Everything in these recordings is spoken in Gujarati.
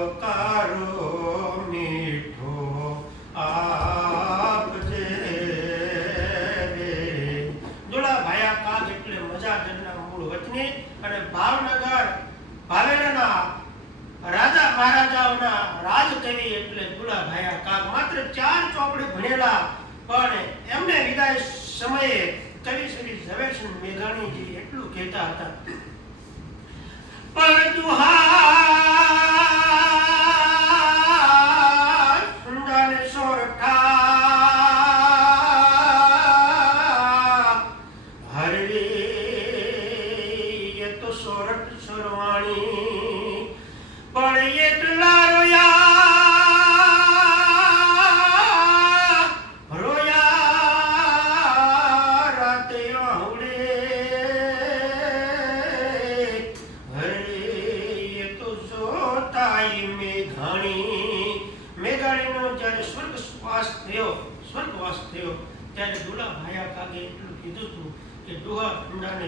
આવકારો મીઠો આપજે રે. દુલા ભાયા કાગ એટલે મજાગરના મૂળ વતની અને ભાવનગર ભાવેરના રાજા મહારાજાઓના રાજકવિ એટલે દુલા ભાયા કાગ. માત્ર 4 ચોપડી ભણેલા પણ એમને વિદાય સમયે કવિ શ્રી ઝવેરચંદ મેઘાણીજી એટલું કહેતા હતા, પણ દુહા સુંદરને સોરઠા હરવી એ તો સોરઠ સરવાણી પણ એટલા રોયા રાતે આવડે હરે તો જોતાઈ મેઘાણીનો જ્યારે સ્વર્ગવાસ થયો ત્યારે દુલા ભાયા કાગે એટલું કીધું હતું કે દુહા ફંડાને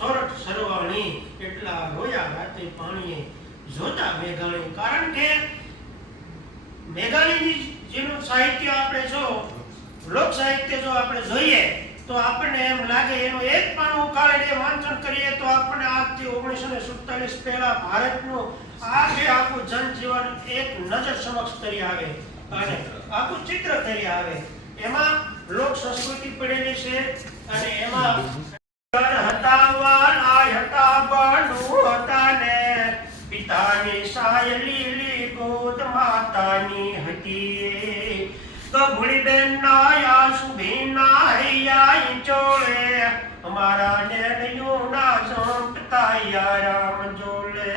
સોરઠ સરવાણી એટલા રોયા રાતે પાણીએ જોતા મેઘાણી. કારણ કે મેઘાણીજી જેનું સાહિત્ય આપણે જો લોક સાહિત્ય જો આપણે જોઈએ તો આપણને એમ લાગે એનું એક પાનું ઉકાળીને વાંચન કરીએ તો આપણને આજથી 1947 પહેલા ભારતનું આખું જનજીવન એક નજર સમક્ષ તરી આવે અને આખું ચિત્ર તરી આવે. એમાં લોક સંસ્કૃતિ પડેલી છે અને એમાં હતા વાળા હતા બનુ હતા ને પિતાની સાય લીલી ગોદ માતાની હતી. કભુડી બેન નાયા સુભીના હૈયા ચોળે અમારા નેણિયોના સંપતા રામ જોલે.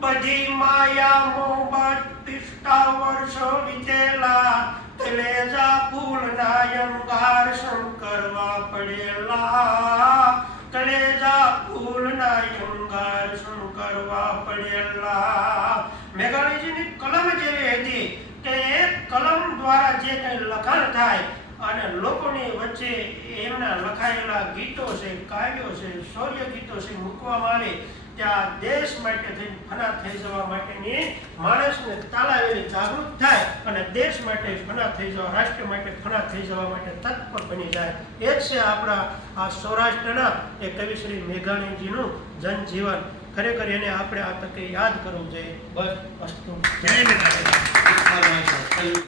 બધી માયા મોહબત 50 વર્ષો વીતેલા કલેજા ફૂલના અંગાર શંકરવા પડેલા. કલેજા ફૂલના અંગાર શંકરવા પડેલા. મેઘાણીજીની કલમ જેવી હતી કે એક કલમ દ્વારા જે કંઈ લખાણ થાય અને લોકોની વચ્ચે એમના લખાયેલા ગીતો છે, કાવ્યો છે, શૌર્ય ગીતો છે મૂકવામાં આવે ત્યાં દેશ માટે થઈને ફના થઈ જવા માટેની માણસને તાલાવેલી જાગૃત થાય અને દેશ માટે ફના થઈ જવા, રાષ્ટ્ર માટે ફના થઈ જવા માટે તત્પર બની જાય. એ જ છે આપણા આ સૌરાષ્ટ્રના એ કવિ શ્રી મેઘાણીજીનું જનજીવન. ખરેખર એને આપણે આ તકે યાદ કરવું જોઈએ. બસ અસ્તુ. જય મેઘાણી.